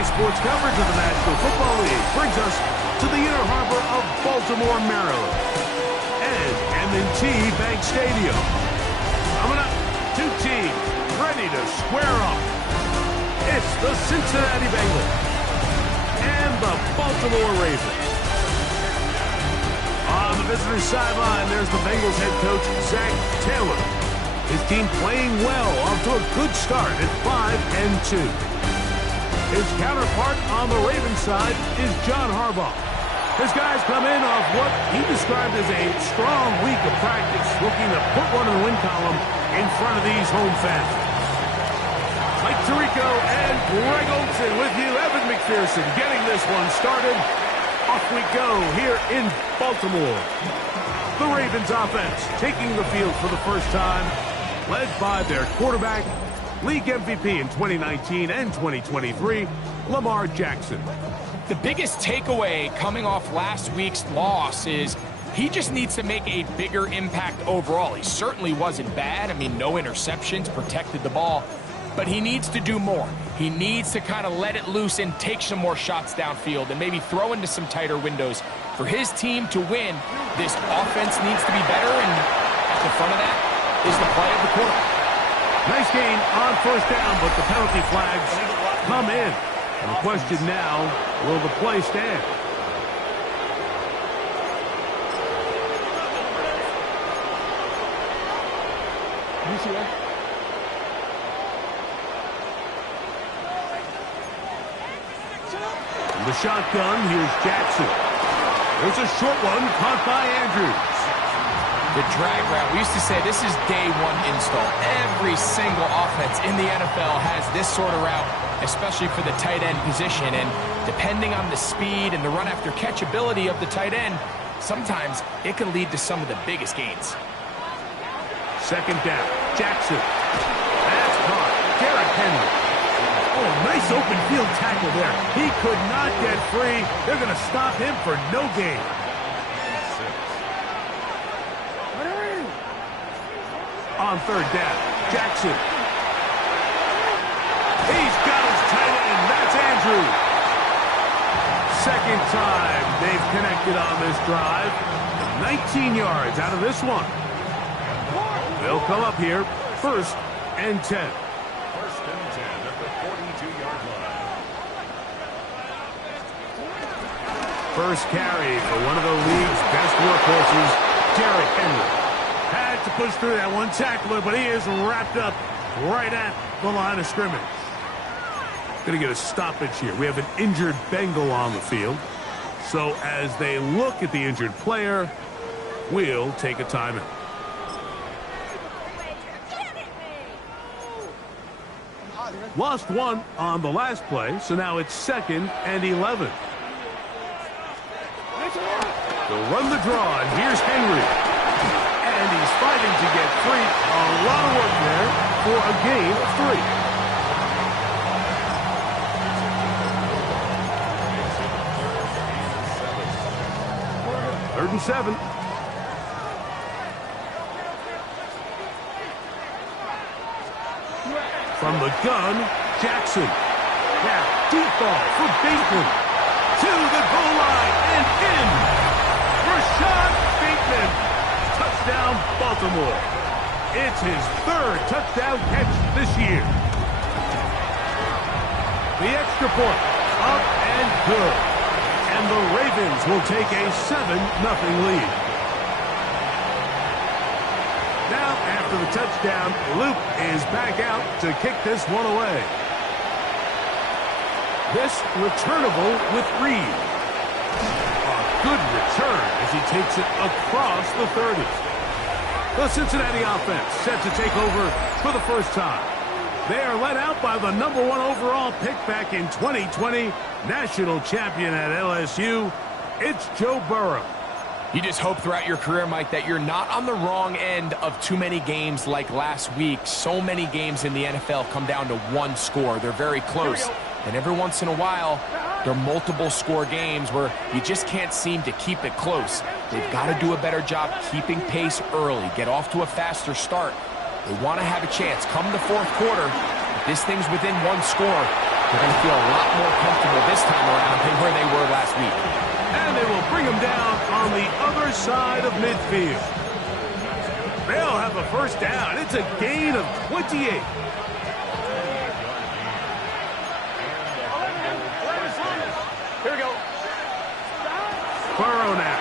Today's sports coverage of the National Football League brings us to the inner harbor of Baltimore, Maryland, and M&T Bank Stadium. Coming up, two teams ready to square off. It's the Cincinnati Bengals and the Baltimore Ravens. On the visitor's sideline, there's the Bengals head coach, Zach Taylor. His team playing well, off to a good start at 5-2. His counterpart on the Ravens side is John Harbaugh. His guys come in off what he described as a strong week of practice, looking to put one in the win column in front of these home fans. Mike Tirico and Greg Olsen with you. Evan McPherson getting this one started. Off we go here in Baltimore. The Ravens offense taking the field for the first time, led by their quarterback, league MVP in 2019 and 2023, Lamar Jackson. The biggest takeaway coming off last week's loss is he just needs to make a bigger impact overall. He certainly wasn't bad. I mean, no interceptions, protected the ball. But he needs to do more. He needs to kind of let it loose and take some more shots downfield and maybe throw into some tighter windows. For his team to win, this offense needs to be better, and at the front of that is the play of the quarterback. Nice gain on first down, but the penalty flags come in. And the question now, will the play stand? You see that? From the shotgun, here's Jackson. There's a short one caught by Andrews. The drag route, we used to say this is day one install. Every single offense in the NFL has this sort of route, especially for the tight end position. And depending on the speed and the run after catch ability of the tight end, sometimes it can lead to some of the biggest gains. Second down, Jackson. That's caught. Derrick Henry. Oh, nice open field tackle there. He could not get free. They're going to stop him for no gain. On third down, Jackson. He's got his tight end. That's Andrews. Second time they've connected on this drive. 19 yards out of this one. They'll come up here, 1st and 10. 1st and 10 at the 42-yard line. First carry for one of the league's best workhorses, Derrick Henry. Had to push through that one tackler, but he is wrapped up right at the line of scrimmage. Going to get a stoppage here. We have an injured Bengal on the field. So as they look at the injured player, we'll take a timeout. Lost one on the last play, so now it's 2nd and 11. They'll run the draw, and here's Henry. And he's fighting to get free. A lot of work there for a gain of 3. 3rd and 7. From the gun, Jackson. Now, deep ball for Bateman. To the goal line and in. Rashad Bateman. Touchdown, Baltimore. It's his 3rd touchdown catch this year. The extra point, up and good. And the Ravens will take a 7-0 lead. Now, after the touchdown, Luke is back out to kick this one away. This returnable with Reed. A good return as he takes it across the 30. The Cincinnati offense set to take over for the first time. They are led out by the #1 overall pick back in 2020, national champion at LSU. It's Joe Burrow. You just hope throughout your career, Mike, that you're not on the wrong end of too many games like last week. So many games in the NFL come down to one score. They're very close. And every once in a while, there are multiple score games where you just can't seem to keep it close. They've got to do a better job keeping pace early, get off to a faster start. They want to have a chance. Come the fourth quarter, if this thing's within one score, They're going to feel a lot more comfortable this time around than where they were last week. And they will bring him down on the other side of midfield. They'll have a first down. It's a gain of 28. Here we go. Burrow now.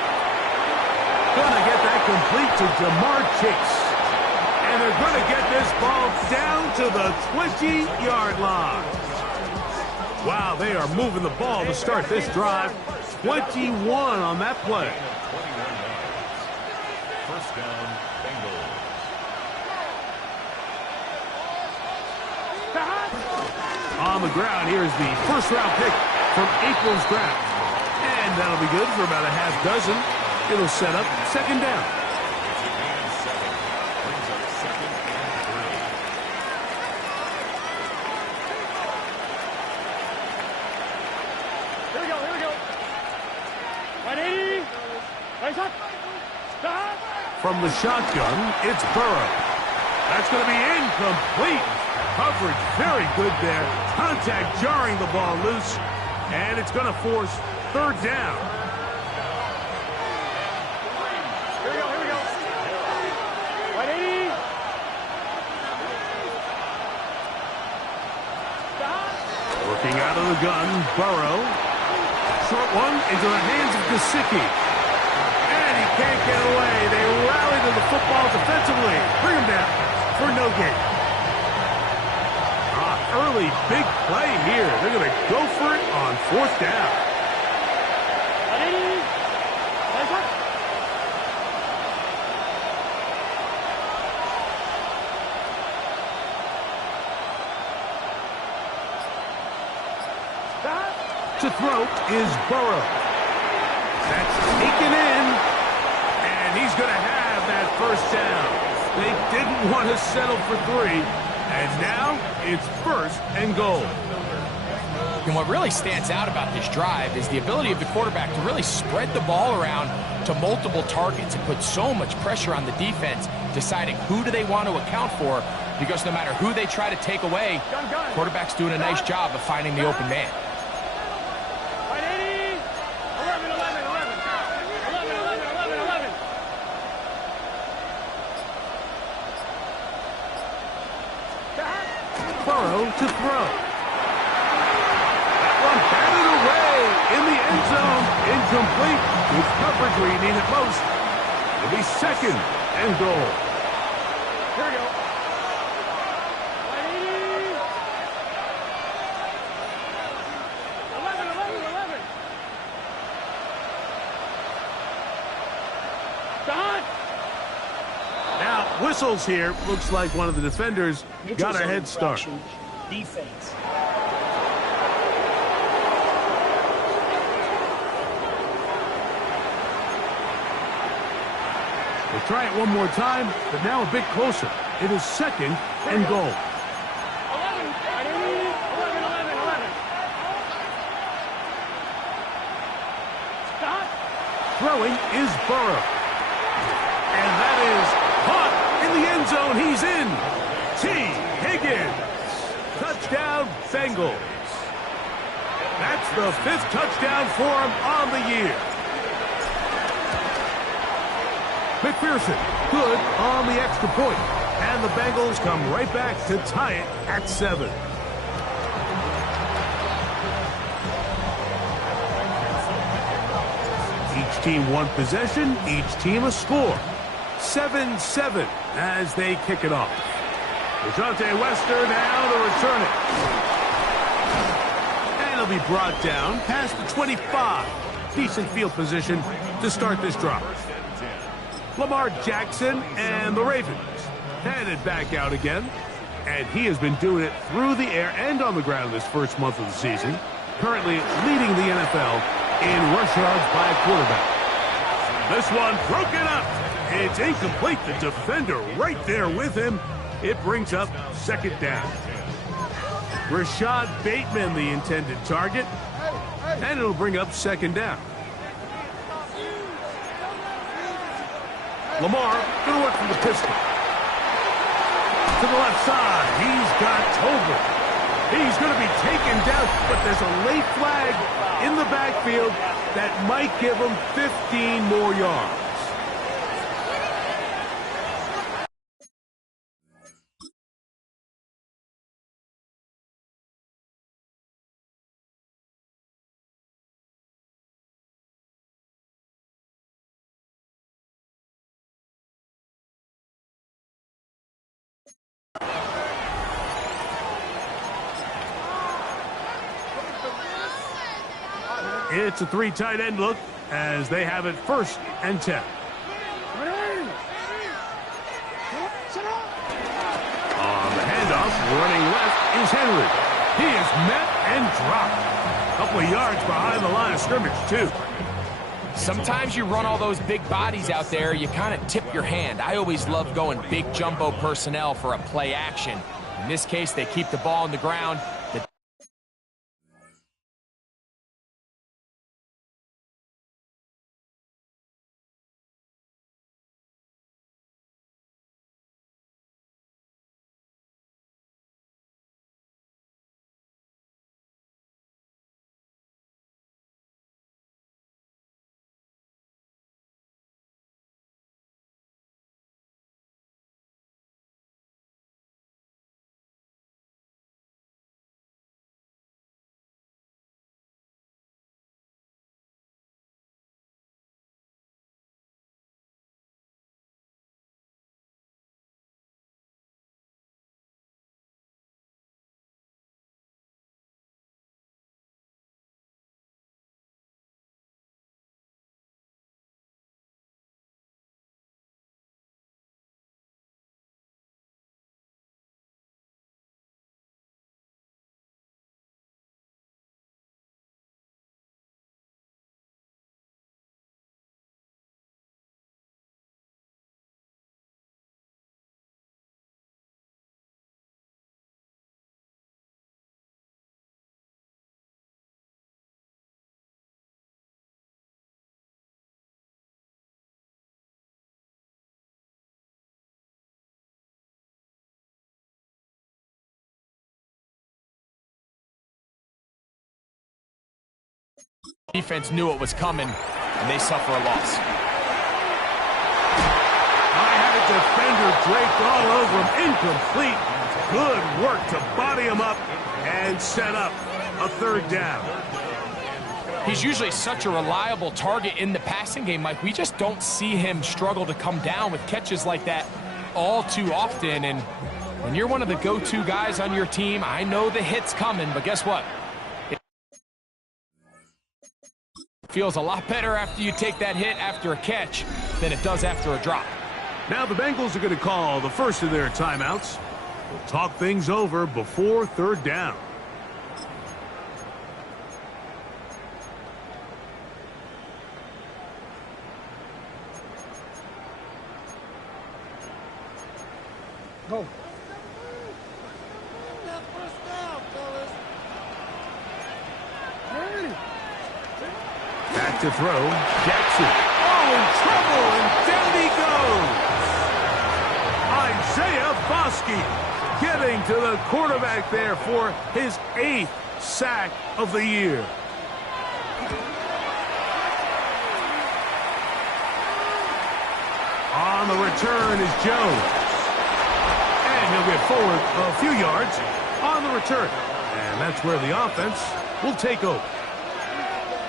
Gonna get that complete to Jamar Chase. And they're gonna get this ball down to the 20-yard line. Wow, they are moving the ball to start this drive. 21 on that play. First down, Bengals. On the ground, here's the first-round pick from April's draft. And that'll be good for about a half dozen. It'll set up second down. Brings up second and 3. Here we go. Here we go. 180. Right shot. Stop. From the shotgun, it's Burrow. That's going to be incomplete. Coverage very good there. Contact jarring the ball loose. And it's going to force third down. Here we go. Here we go. 180. Stop. Working out of the gun, Burrow. Short one into the hands of Gesicki. And he can't get away. They rally to the football defensively. Bring him down for no gain. Early big play here. They're going to go for it on fourth down. 180. Right shot. Stop. To throw is Burrow. That's taken in, and he's going to have that first down. They didn't want to settle for 3, and now it's first and goal. And what really stands out about this drive is the ability of the quarterback to really spread the ball around to multiple targets and put so much pressure on the defense, deciding who do they want to account for, because no matter who they try to take away, quarterback's doing a nice job of finding the open man. 180. 11, 11, 11. 11, 11, 11, 11. Stop. Burrow to throw. That one batted away in the end zone. Incomplete. With coverage where you need it most. It'll be second and goal. Here we go. 180. 11, 11, 11. Stop. Now, whistles here. Looks like one of the defenders got a head start. Defense. We'll try it one more time, but now a bit closer. It is second and goal. 11, 180. 11, 11, 11. Stop. Throwing is Burrow. And that is caught in the end zone. He's in. T. Higgins. Touchdown, Bengals. That's the 5th touchdown for him on the year. McPherson, good on the extra point. And the Bengals come right back to tie it at 7. Each team one possession, each team a score. 7-7 as they kick it off. DeJounte Wester now to return it. And it'll be brought down past the 25. Decent field position to start this drive. Lamar Jackson and the Ravens headed back out again. And he has been doing it through the air and on the ground this first month of the season. Currently leading the NFL in rush yards by a quarterback. This one broken up. It's incomplete. The defender right there with him. It brings up second down. Rashad Bateman, the intended target. And it'll bring up second down. Lamar going to work from the pistol. To the left side. He's got Tolbert. He's going to be taken down, but there's a late flag in the backfield that might give him 15 more yards. It's a three tight end look as they have it 1st and 10. On the handoff, running left is Henry. He is met and dropped. A couple of yards behind the line of scrimmage, too. Sometimes you run all those big bodies out there, you kind of tip your hand. I always love going big jumbo personnel for a play action. In this case, they keep the ball on the ground. Defense knew it was coming, and they suffer a loss. I had a defender draped all over him, incomplete. Good work to body him up and set up a 3rd down. He's usually such a reliable target in the passing game, Mike. We just don't see him struggle to come down with catches like that all too often. And when you're one of the go-to guys on your team, I know the hit's coming, but guess what? Feels a lot better after you take that hit after a catch than it does after a drop. Now the Bengals are going to call the first of their timeouts. We'll talk things over before 3rd down. Go. Back to throw. Jackson. Oh, in trouble, and down he goes. Isaiah Bosky getting to the quarterback there for his 8th sack of the year. On the return is Jones. And he'll get forward a few yards on the return. And that's where the offense will take over.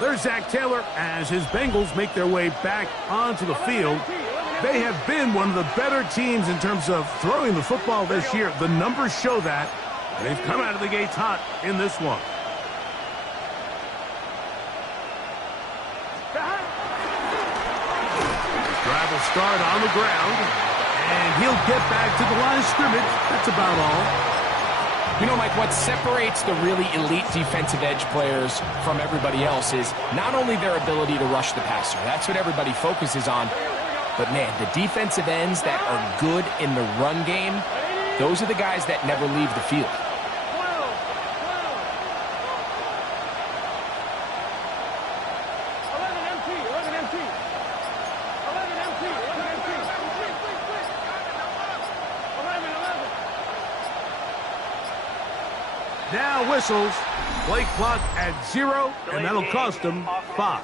There's Zach Taylor as his Bengals make their way back onto the field. They have been one of the better teams in terms of throwing the football this year. The numbers show that. And they've come out of the gates hot in this one. Drive will start on the ground. And he'll get back to the line of scrimmage. That's about all. You know, Mike, what separates the really elite defensive edge players from everybody else is not only their ability to rush the passer. That's what everybody focuses on. But, man, the defensive ends that are good in the run game, those are the guys that never leave the field. Now whistles. Play clock at 0, and that'll cost them 5.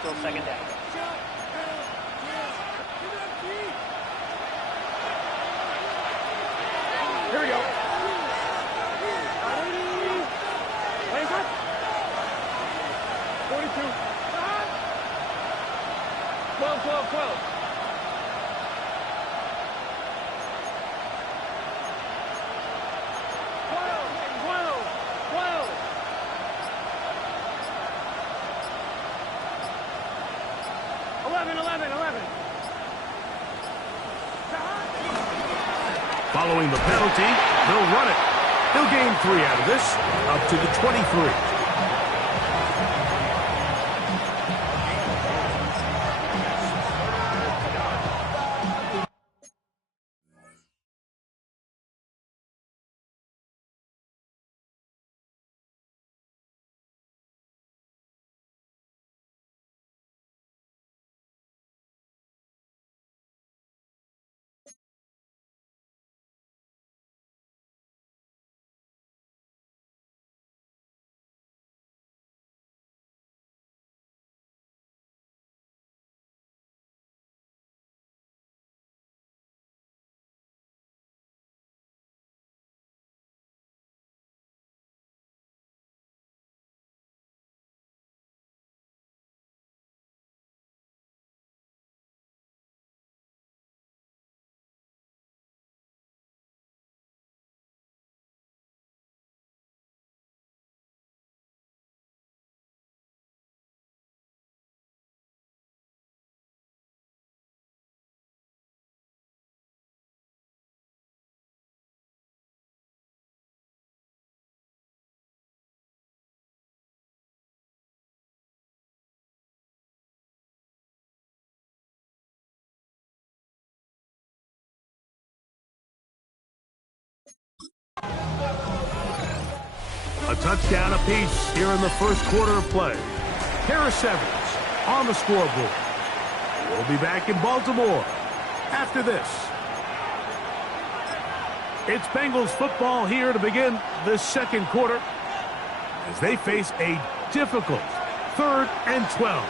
Still second down. Here we go. 42. 12, 12, 12. 11, 11, 11. Following the penalty, they'll run it. He'll gain 3 out of this, up to the 23. A touchdown apiece here in the first quarter of play. Harris Evans on the scoreboard. We'll be back in Baltimore after this. It's Bengals football here to begin this second quarter as they face a difficult 3rd and 12.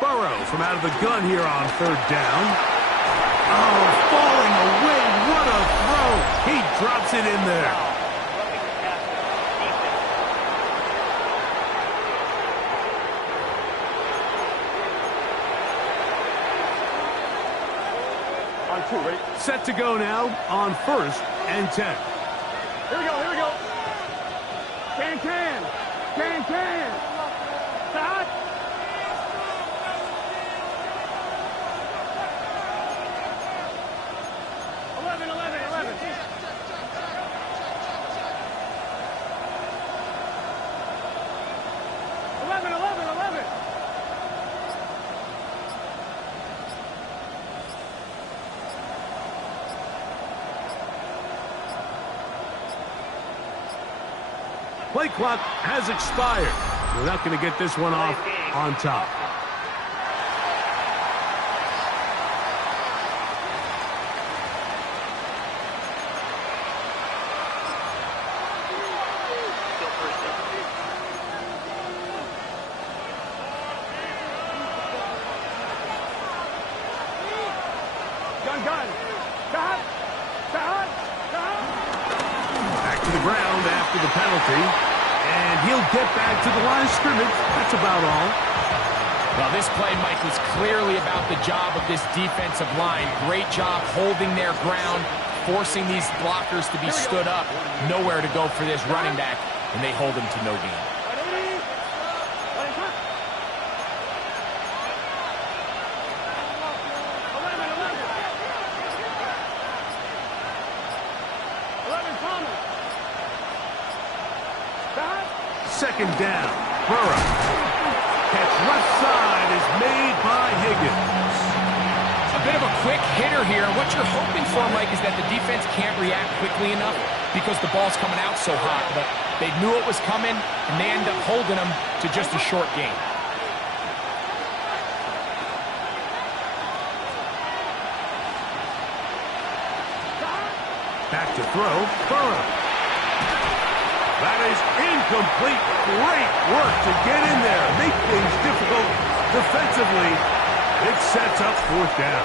Burrow from out of the gun here on 3rd down. Oh, falling away. What a throw. He drops it in there. On 2, ready? Set to go now on 1st and 10. Here we go, here we go. Can. Stop. 11, 11, 11. 11, 11, 11. Play clock has expired. We're not going to get this one off on top. Gun. Stop. Back to the ground after the penalty. And he'll get back to the line of scrimmage. That's about all. Well, this play, Mike, was clearly about the job of this defensive line. Great job holding their ground, forcing these blockers to be stood up. Nowhere to go for this running back, and they hold him to no gain. Second down. Burrow. Catch left side is made by Higgins. A bit of a quick hitter here. What you're hoping for, Mike, is that the defense can't react quickly enough because the ball's coming out so hot. But they knew it was coming, and they end up holding them to just a short game. Back to throw, Burrow. That is incomplete. Great work to get in there. Make things difficult defensively. It sets up fourth down.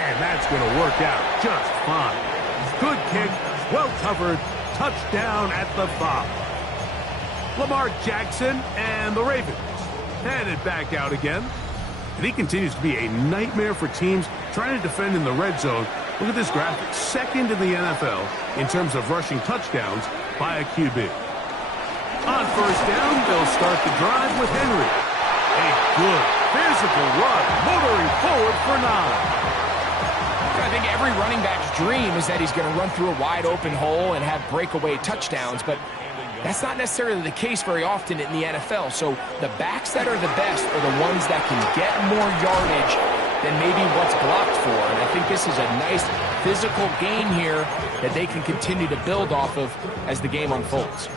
And that's going to work out just fine. Good kick, well covered, touchdown at the 5. Lamar Jackson and the Ravens headed back out again. And he continues to be a nightmare for teams trying to defend in the red zone. Look at this graphic. Second in the NFL in terms of rushing touchdowns by a QB. On first down, they'll start the drive with Henry. A good physical run, motoring forward for 9. I think every running back's dream is that he's going to run through a wide open hole and have breakaway touchdowns, but that's not necessarily the case very often in the NFL. So the backs that are the best are the ones that can get more yardage than maybe what's blocked for. And I think this is a nice physical game here that they can continue to build off of as the game unfolds.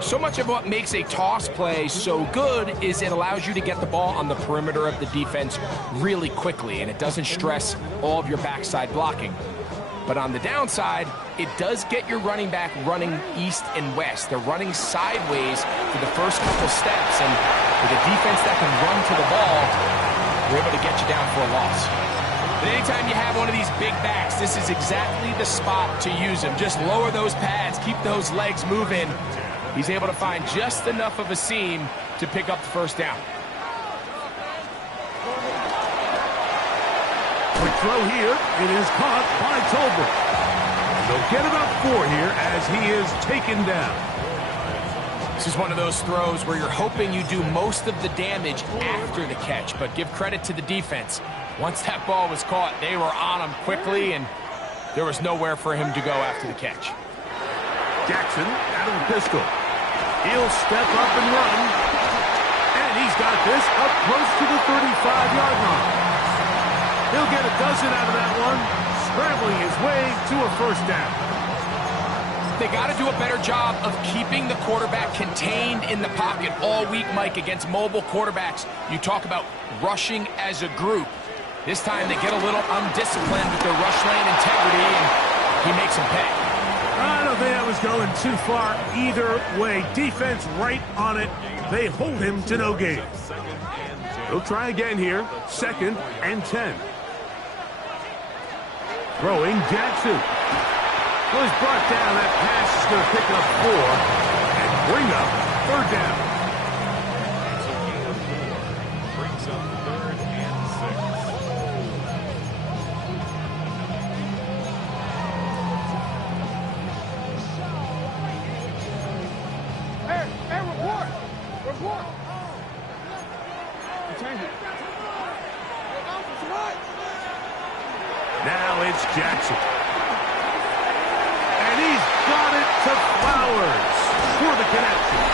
So much of what makes a toss play so good is it allows you to get the ball on the perimeter of the defense really quickly, and it doesn't stress all of your backside blocking. But on the downside, it does get your running back running east and west. They're running sideways for the first couple steps, and with a defense that can run to the ball, they're able to get you down for a loss. But anytime you have one of these big backs, this is exactly the spot to use them. Just lower those pads, keep those legs moving. He's able to find just enough of a seam to pick up the first down. Quick throw here. It is caught by Tolbert. They'll get it up 4 here as he is taken down. This is one of those throws where you're hoping you do most of the damage after the catch, but give credit to the defense. Once that ball was caught, they were on him quickly, and there was nowhere for him to go after the catch. Jackson out of the pistol. He'll step up and run. And he's got this up close to the 35-yard line. He'll get a dozen out of that one, scrambling his way to a first down. They got to do a better job of keeping the quarterback contained in the pocket all week, Mike, against mobile quarterbacks. You talk about rushing as a group. This time they get a little undisciplined with their rush lane integrity, and he makes them pay. I don't think that was going too far either way. Defense right on it. They hold him to no gain. They'll try again here. 2nd and 10. Throwing Jackson. Well, he's brought down. That pass is going to pick up 4 and bring up 3rd down. Brings up 3rd and 6. Hey, report! Report! Change it. Now it's Jackson. And he's got it to Flowers for the connection.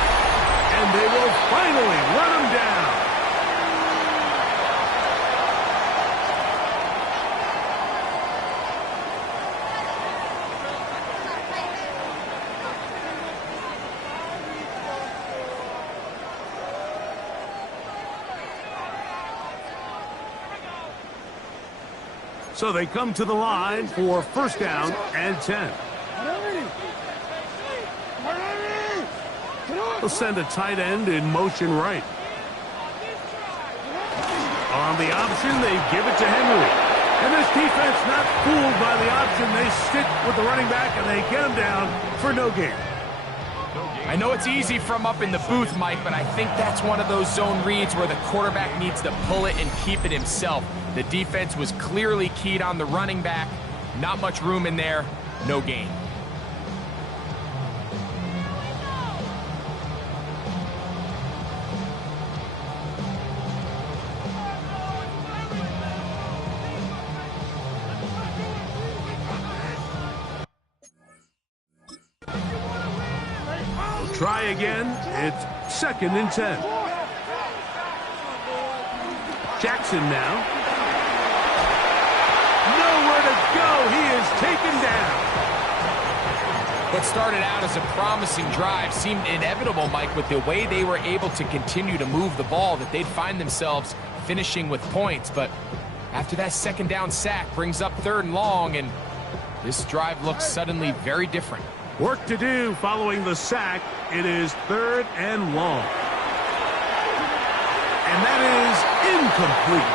And they will finally run him down. So they come to the line for 1st down and 10. They'll send a tight end in motion right. On the option, they give it to Henry. And this defense not fooled by the option. They stick with the running back, and they get him down for no gain. I know it's easy from up in the booth, Mike, but I think that's one of those zone reads where the quarterback needs to pull it and keep it himself. The defense was clearly keyed on the running back. Not much room in there. No gain. Try again. It's 2nd and 10. Jackson now. Nowhere to go. He is taken down. What started out as a promising drive seemed inevitable, Mike, with the way they were able to continue to move the ball, that they'd find themselves finishing with points. But after that 2nd down sack brings up 3rd and long, and this drive looks suddenly very different. Work to do following the sack. It is 3rd and long. And that is incomplete.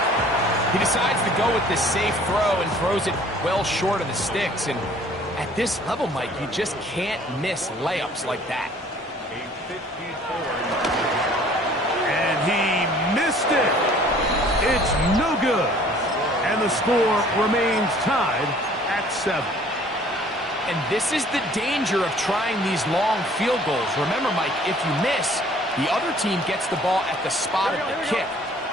He decides to go with this safe throw and throws it well short of the sticks. And at this level, Mike, you just can't miss layups like that. And he missed it. It's no good. And the score remains tied at 7. And this is the danger of trying these long field goals. Remember, Mike, if you miss, the other team gets the ball at the spot of the kick.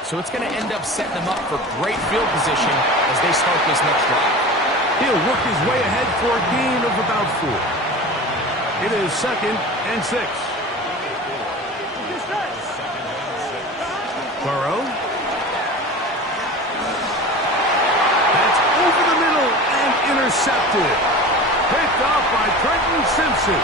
So it's going to end up setting them up for great field position as they start this next drive. He'll work his way ahead for a gain of about 4. It is 2nd and 6. Burrow. That's over the middle and intercepted. Picked off by Trenton Simpson.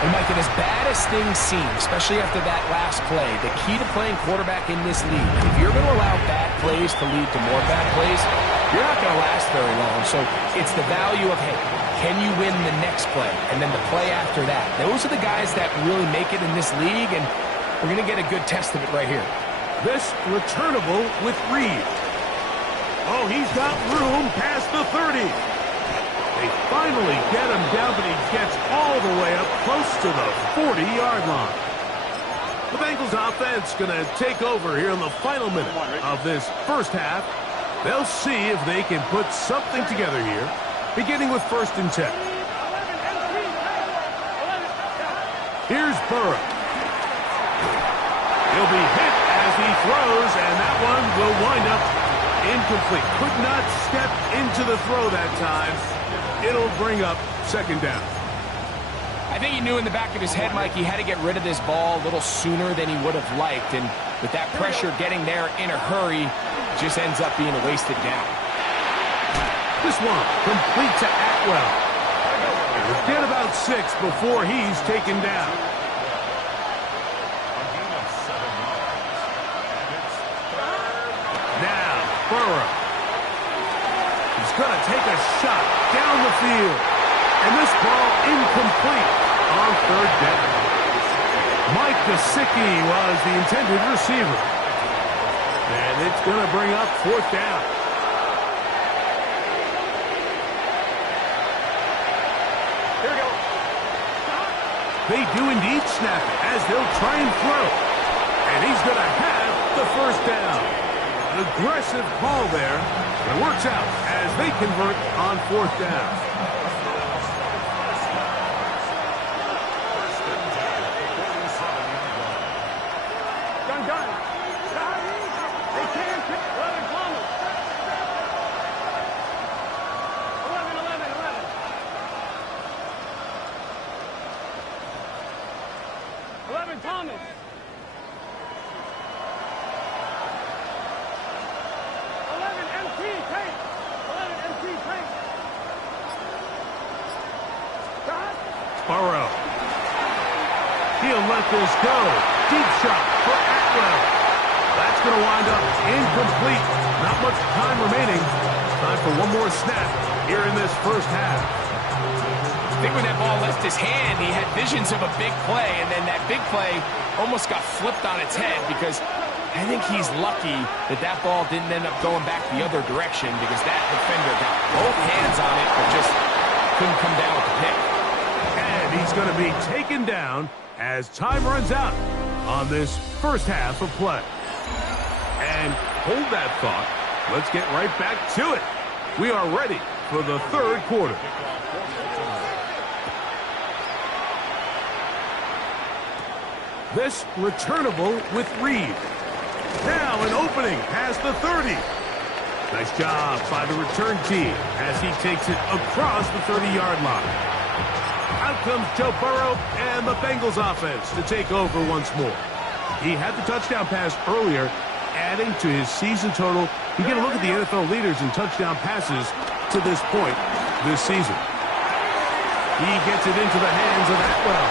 And Mike, and as bad as things seem, especially after that last play, the key to playing quarterback in this league, if you're going to allow bad plays to lead to more bad plays, you're not going to last very long. So it's the value of, hey, can you win the next play? And then the play after that. Those are the guys that really make it in this league, and we're going to get a good test of it right here. This returnable with Reed. Oh, he's got room past the 30. They finally get him down, but he gets all the way up close to the 40-yard line. The Bengals offense going to take over here in the final minute of this first half. They'll see if they can put something together here, beginning with 1st and 10. Here's Burrow. He'll be hit as he throws, and that one will wind up incomplete. Could not step into the throw that time. It'll bring up 2nd down. I think he knew in the back of his head, Mike, he had to get rid of this ball a little sooner than he would have liked. And with that pressure getting there in a hurry, it just ends up being a wasted down. This one complete to Atwell. We'll get about 6 before he's taken down. Now, Burrow. He's going to take a shot down the field. And this ball incomplete on 3rd down. Mike Gesicki was the intended receiver. And it's going to bring up 4th down. Here we go. They do indeed snap it as they'll try and throw. And he's going to have the 1st down. An aggressive call there. It works out as they convert on 4th down. Burrow. He'll let this go. Deep shot for Atwell. That's going to wind up incomplete. Not much time remaining. Time for one more snap here in this first half. I think when that ball left his hand, he had visions of a big play, and then that big play almost got flipped on its head because I think he's lucky that that ball didn't end up going back the other direction because that defender got both hands on it but just couldn't come down with the pick. And he's going to be taken down as time runs out on this first half of play. And hold that thought. Let's get right back to it. We are ready for the 3rd quarter. This returnable with Reed. Now an opening past the 30. Nice job by the return team as he takes it across the 30-yard line. Out comes Joe Burrow and the Bengals offense to take over once more. He had the touchdown pass earlier, adding to his season total. You get a look at the NFL leaders in touchdown passes to this point this season. He gets it into the hands of Atwell.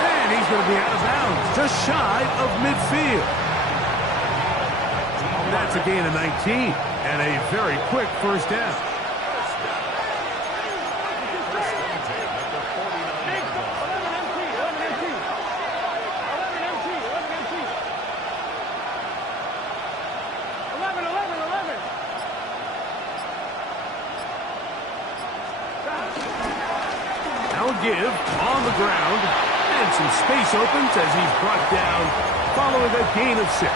And he's going to be out of bounds, just shy of midfield. That's a gain of 19 and a very quick first down. Now a give on the ground, and some space opens as he's brought down following a gain of 6.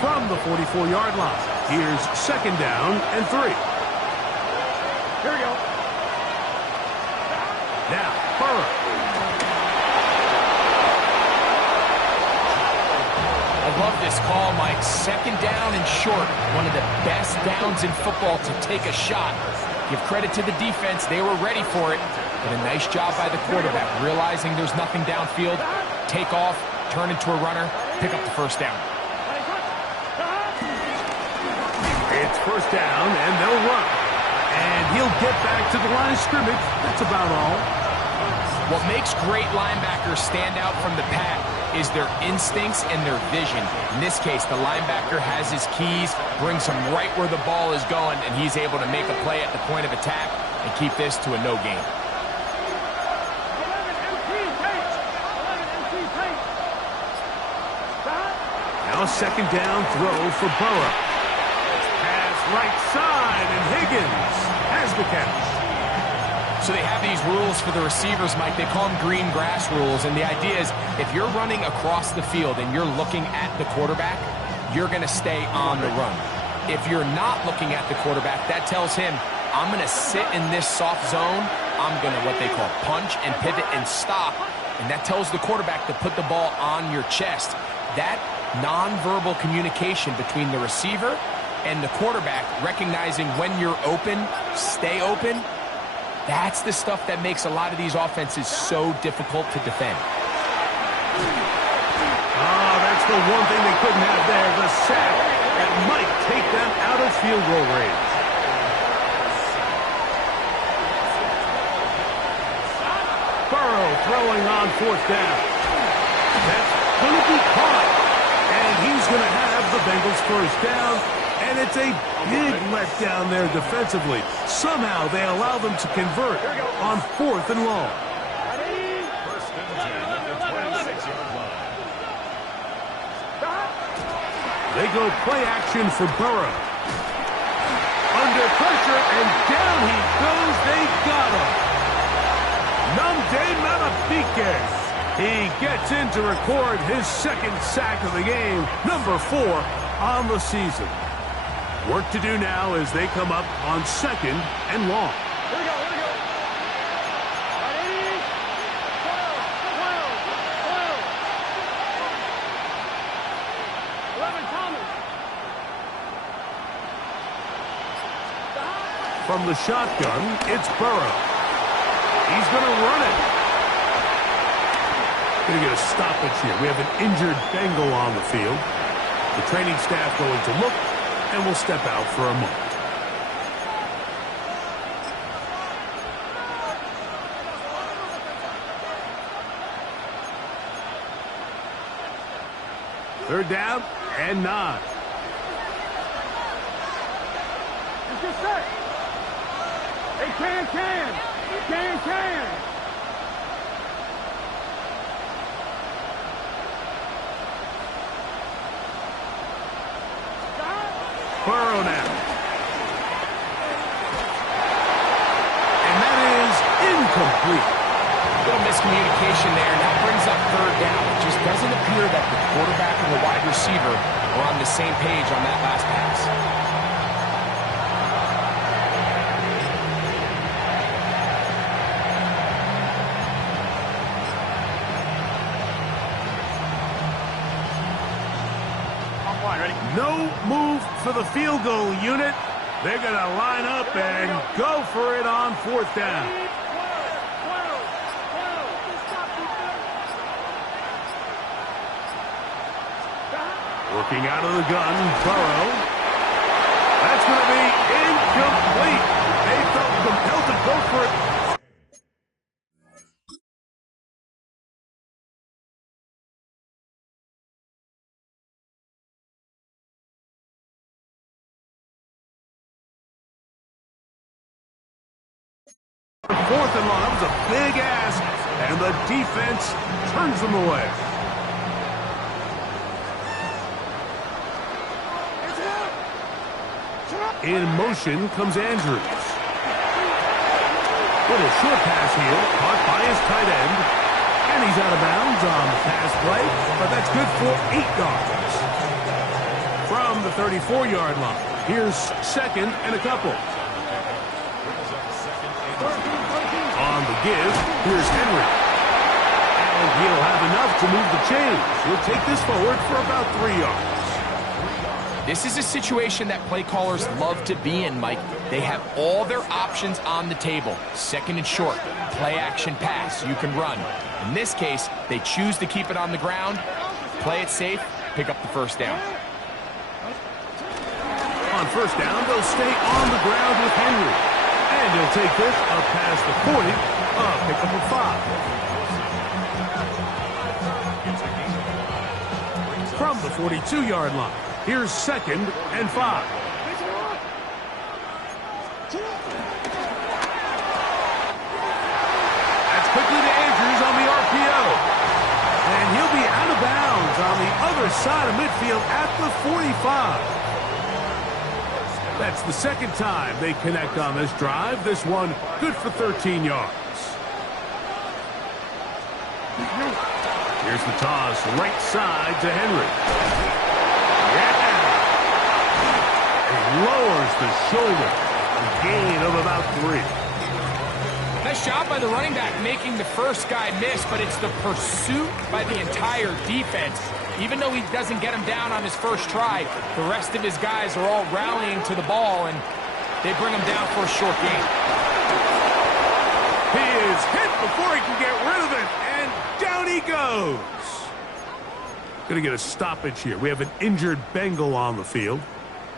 From the 44-yard line, here's second down and 3. Here we go. Now, Burrow. I love this call, Mike. Second down and short. One of the best downs in football to take a shot. Give credit to the defense. They were ready for it. But a nice job by the quarterback, realizing there's nothing downfield. Take off, turn into a runner, pick up the first down. It's first down, and they'll run. And he'll get back to the line of scrimmage. That's about all. What makes great linebackers stand out from the pack is their instincts and their vision. In this case, the linebacker has his keys, brings him right where the ball is going, and he's able to make a play at the point of attack and keep this to a no gain. Now a second down throw for Burrow. Pass right side, and Higgins has the catch. So they have these rules for the receivers, Mike. They call them green grass rules. And the idea is if you're running across the field and you're looking at the quarterback, you're going to stay on the run. If you're not looking at the quarterback, that tells him, I'm going to sit in this soft zone. I'm going to what they call punch and pivot and stop. And that tells the quarterback to put the ball on your chest. That nonverbal communication between the receiver and the quarterback, recognizing when you're open, stay open, that's the stuff that makes a lot of these offenses so difficult to defend. Oh, that's the one thing they couldn't have there, the sack that might take them out of field goal range. Burrow throwing on fourth down. That's going to be caught, and he's going to have the Bengals first down. And it's a big letdown there defensively. Somehow they allow them to convert on 4th and long. First and 10 at the 26-yard line. They go play action for Burrow. Under pressure, and down he goes. They got him. Namde Malapike. He gets in to record his second sack of the game, number 4 on the season. Work to do now as they come up on second and long. Here we go, here we go. 11, Thomas. From the shotgun, it's Burrow. He's going to run it. Going to get a stoppage here. We have an injured Bengal on the field. The training staff going to look, and we'll step out for a moment. Third down and 9. Let's get set. Hey, can. Burrow now. And that is incomplete. Little miscommunication there, and that brings up third down. It just doesn't appear that the quarterback and the wide receiver are on the same page on that last pass. No move for the field goal unit. They're going to line up and go for it on fourth down. Working out of the gun, Burrow. That's going to be incomplete. They felt compelled to go for it. Fourth and long. That was a big ask, and the defense turns them away. In motion comes Andrews. Little short pass here, caught by his tight end. And he's out of bounds on the pass play, but that's good for 8 yards. From the 34-yard line, here's second and a couple. On the give, here's Henry. And he'll have enough to move the chains. He'll take this forward for about 3 yards. This is a situation that play callers love to be in, Mike. They have all their options on the table. Second and short, play action pass, you can run. In this case, they choose to keep it on the ground, play it safe, pick up the first down. On first down, they'll stay on the ground with Henry. And he'll take this up past the 40, pick up a 5. From the 42-yard line, here's second and 5. That's quickly to Andrews on the RPO. And he'll be out of bounds on the other side of midfield at the 45. That's the second time they connect on this drive. This one good for 13 yards. Here's the toss, right side to Henry. Yeah! He lowers the shoulder. A gain of about 3. Nice job by the running back making the first guy miss, but it's the pursuit by the entire defense. Even though he doesn't get him down on his first try, the rest of his guys are all rallying to the ball, and they bring him down for a short gain. He is hit before he can get rid of it, and down he goes. Going to get a stoppage here. We have an injured Bengal on the field.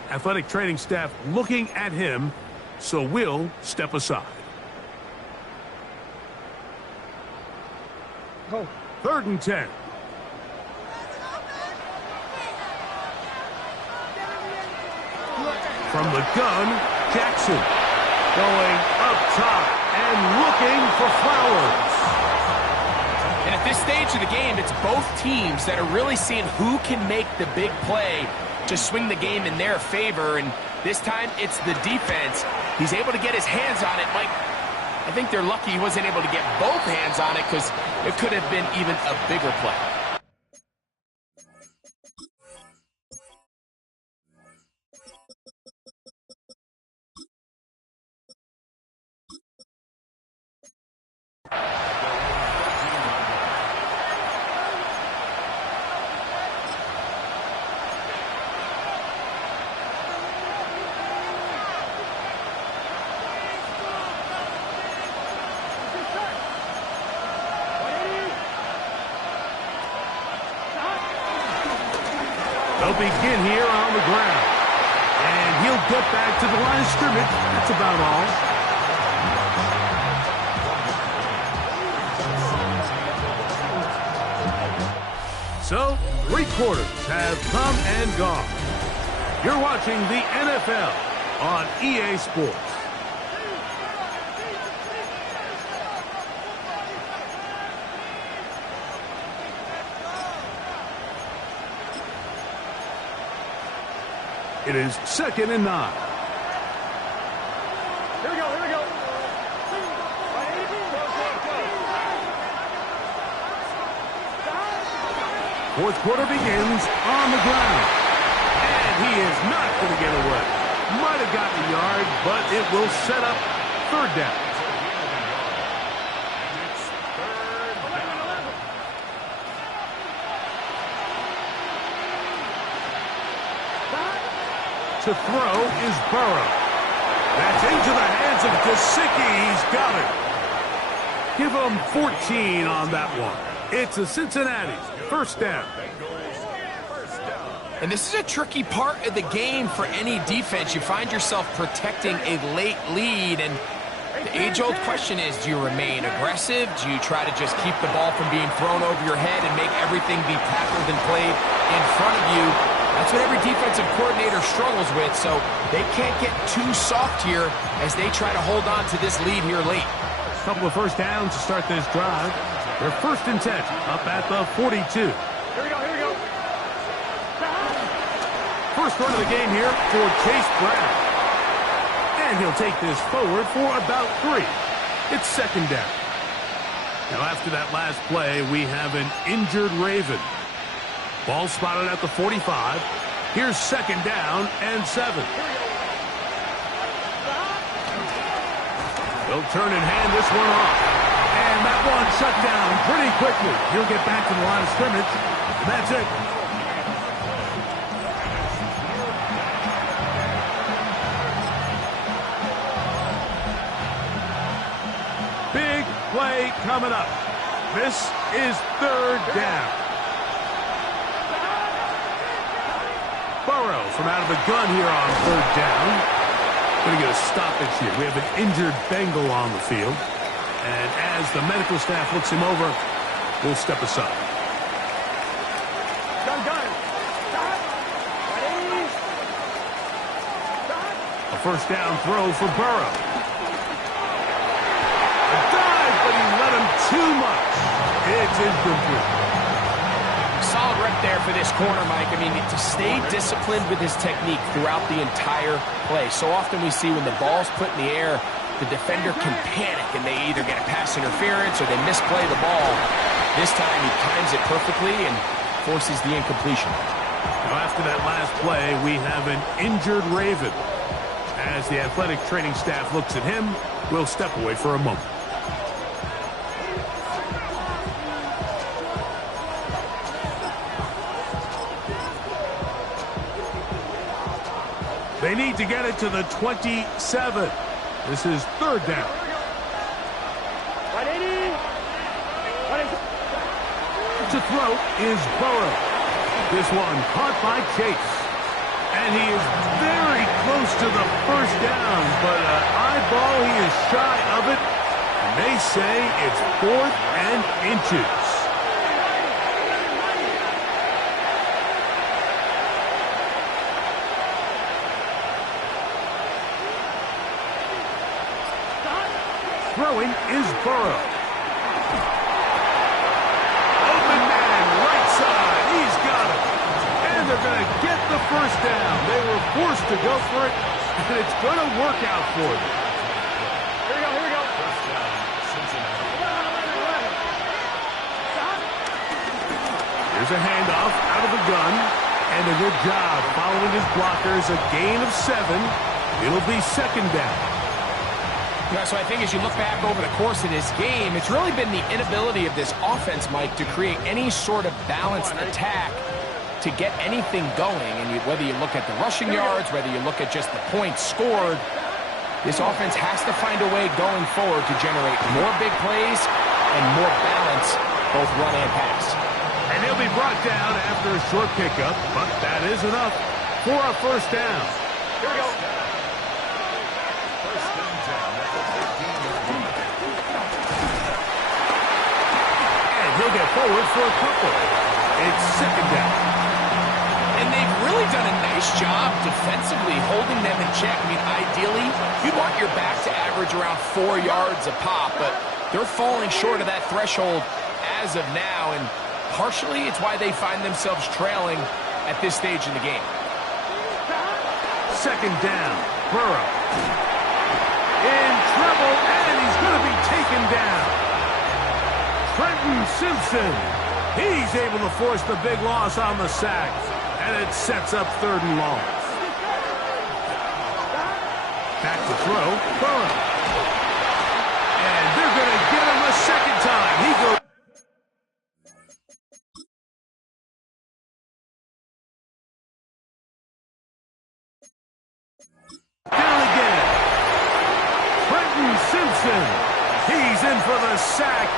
Athletic training staff looking at him, so we'll step aside. Go. 3rd and 10. From the gun, Jackson going up top and looking for Flowers. And at this stage of the game, it's both teams that are really seeing who can make the big play to swing the game in their favor. And this time, it's the defense. He's able to get his hands on it. Mike, I think they're lucky he wasn't able to get both hands on it because it could have been even a bigger play. They'll begin here on the ground. And he'll get back to the line of scrimmage. That's about all. So, 3 quarters have come and gone. You're watching the NFL on EA Sports. It is 2nd and 9. Here we go, here we go. Fourth quarter begins on the ground. And he is not going to get away. Might have gotten a yard, but it will set up 3rd down. To throw is Burrow. That's into the hands of Gesicki. He's got it. Give him 14 on that one. It's a Cincinnati first down. And this is a tricky part of the game for any defense. You find yourself protecting a late lead, and the age-old question is, do you remain aggressive? Do you try to just keep the ball from being thrown over your head and make everything be tackled and played in front of you? That's what every defensive coordinator struggles with, so they can't get too soft here as they try to hold on to this lead here late. A couple of first downs to start this drive. They're 1st and 10, up at the 42. Here we go, here we go. First run of the game here for Chase Brown. And he'll take this forward for about 3. It's 2nd down. Now after that last play, we have an injured Raven. Ball spotted at the 45. Here's 2nd down and 7. They'll turn and hand this one off. And that one shut down pretty quickly. He'll get back to the line of scrimmage. And that's it. Big play coming up. This is 3rd down. Burrow from out of the gun here on 3rd down. Going to get a stoppage here. We have an injured Bengal on the field. And as the medical staff looks him over, we'll step aside. Gun. A first down throw for Burrow. A dive, but he let him too much. It's incomplete. Solid rep there for this corner, Mike. I mean, to stay disciplined with his technique throughout the entire play. So often we see when the ball's put in the air, the defender can panic and they either get a pass interference or they misplay the ball. This time he times it perfectly and forces the incompletion. Now after that last play, we have an injured Raven. As the athletic training staff looks at him, we'll step away for a moment. They need to get it to the 27. This is 3rd down. 180. To throw is Burrow. This one caught by Chase. And he is very close to the first down, but an eyeball, he is shy of it. And they say it's 4th and inches. Throwing is Burrow. Open man, right side. He's got it. And they're going to get the first down. They were forced to go for it, and it's going to work out for them. Here we go. First down, Cincinnati. Here's a handoff out of the gun. And a good job following his blockers. A gain of 7. It'll be 2nd down. Yeah, so I think as you look back over the course of this game, it's really been the inability of this offense, Mike, to create any sort of balanced attack to get anything going. And whether you look at the rushing yards, whether you look at just the points scored, this offense has to find a way going forward to generate more big plays and more balance, both run and pass. And he'll be brought down after a short pickup, but that is enough for a first down. Here we go. First and 10 at the 15-yard line. And he'll get forward for a couple. It's 2nd down. And they've really done a nice job defensively holding them in check. I mean, ideally, you'd want your back to average around 4 yards a pop, but they're falling short of that threshold as of now, and partially it's why they find themselves trailing at this stage in the game. 2nd down. Burrow. In trouble, and he's going to be taken down. Trenton Simpson. He's able to force the big loss on the sack, and it sets up 3rd and long. Back to throw, Burrow. And they're going to get him a 2nd time. He goes. in for the sack,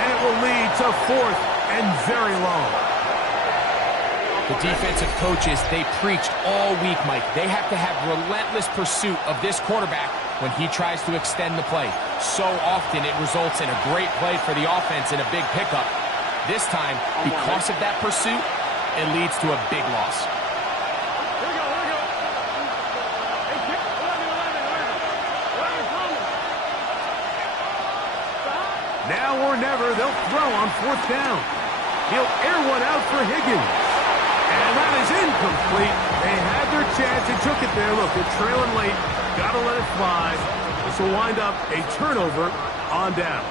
and it will lead to 4th and very long. The defensive coaches, they preached all week, Mike. They have to have relentless pursuit of this quarterback when he tries to extend the play. So often it results in a great play for the offense and a big pickup. This time, because of that pursuit, it leads to a big loss. Now or never, they'll throw on 4th down. He'll air one out for Higgins. And that is incomplete. They had their chance. They took it there. Look, they're trailing late. Got to let it fly. This will wind up a turnover on downs.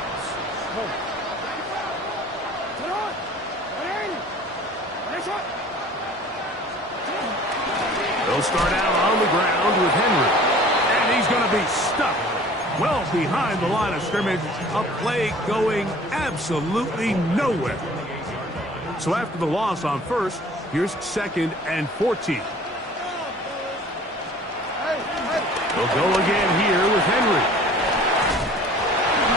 They'll start out on the ground with Henry. And he's going to be stuck well behind the line of scrimmage. A play going absolutely nowhere. So after the loss on 1st, here's 2nd and 14. They'll go again here with Henry.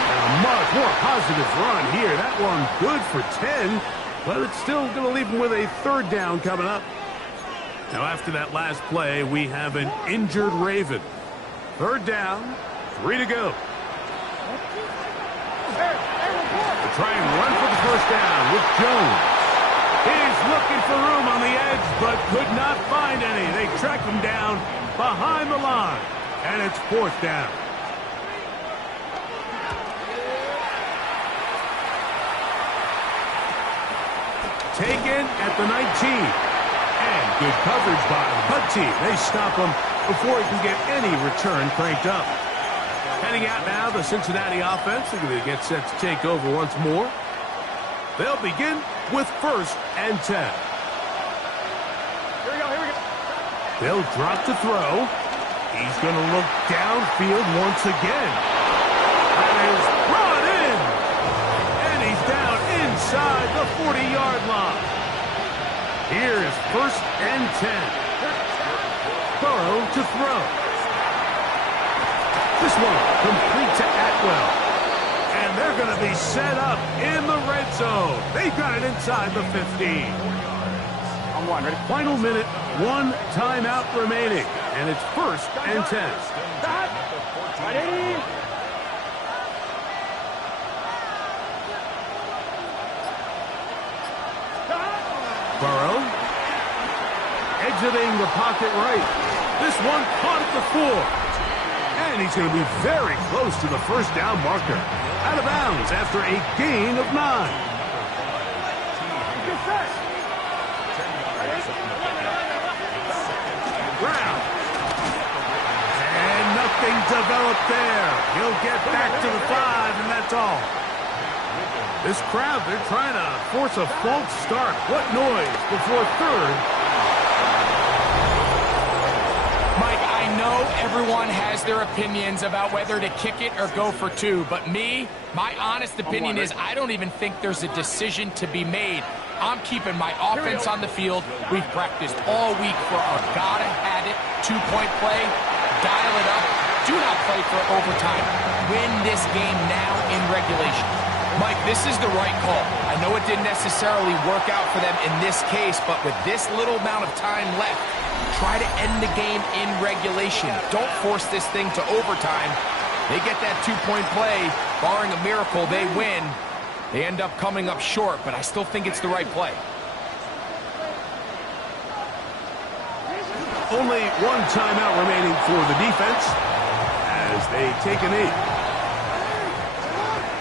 And a much more positive run here. That one good for 10, but it's still going to leave him with a 3rd down coming up. Now after that last play, we have an injured Raven. 3rd down, 3 to go. To try and run for the 1st down with Jones. He's looking for room on the edge, but could not find any. They track him down behind the line, and it's 4th down. Taken at the 19. And good coverage by the Bud team. They stop him before he can get any return cranked up. Heading out now, the Cincinnati offense. They're going to get set to take over once more. They'll begin with 1st and 10. Here we go. They'll drop to throw. He's going to look downfield once again. That is brought in. And he's down inside the 40-yard line. Here's 1st and 10. Burrow to throw. This one complete to Atwell. And they're going to be set up in the red zone. They've got it inside the 15. On 1, ready? Final minute, 1 timeout remaining. And it's 1st and 10. Ready? Burrow. Exiting the pocket right. This one caught at the 4. And he's going to be very close to the 1st down marker. Out of bounds after a gain of 9. Brown. And nothing developed there. He'll get back to the 5, and that's all. This crowd, they're trying to force a false start. What noise before 3rd? Mike, I know everyone has their opinions about whether to kick it or go for 2, but me, my honest opinion is I don't even think there's a decision to be made. I'm keeping my offense on the field. We've practiced all week for our gotta-have-it 2-point play. Dial it up. Do not play for overtime. Win this game now in regulation. Mike, this is the right call. I know it didn't necessarily work out for them in this case, but with this little amount of time left, try to end the game in regulation. Don't force this thing to overtime. They get that 2-point play. Barring a miracle, they win. They end up coming up short, but I still think it's the right play. Only 1 timeout remaining for the defense as they take a knee.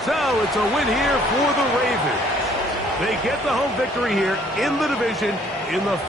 So it's a win here for the Ravens. They get the home victory here in the division in the